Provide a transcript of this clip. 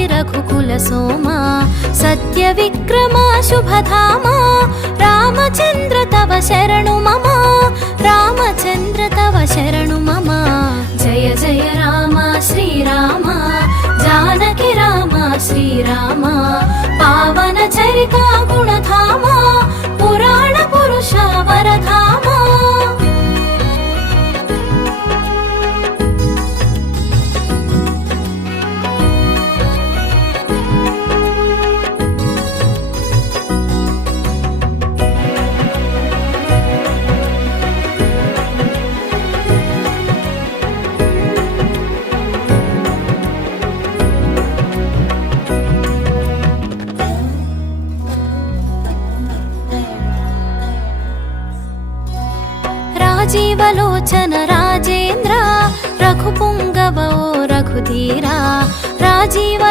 मूर्ति रघुकुल सोमा सत्य विक्रमा शुभधामा रामचंद्र तव शरणु मम रामचंद्र तव शरणु मम जय जय राम श्रीराम जानकी राम श्रीराम पावन चरिता गुणधामा पुराण पुरुष वरधामा राजीवलोचन राजेन्द्र रघुपुंगवो रघुधीरा राजीव